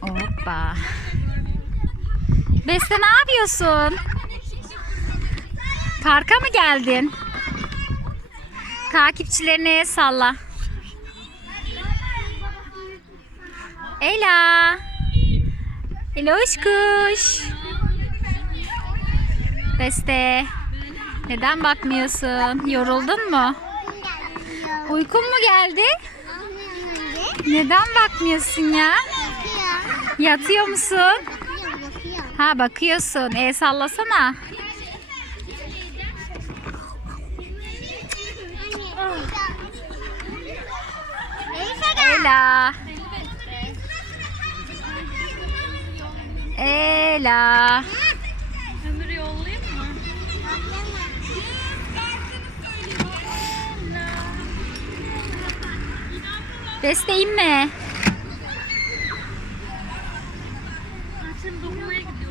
Hoppa. Beste ne yapıyorsun? Parka mı geldin? Takipçilerine salla. Ela. Eloş kuş. Beste. Neden bakmıyorsun? Yoruldun mu? Uykun mu geldi? Neden bakmıyorsun ya? Yatıyor musun? Ha bakıyorsun. El sallasana. Ela. Ela. Beste inme. Seni dokunmaya gidiyorum.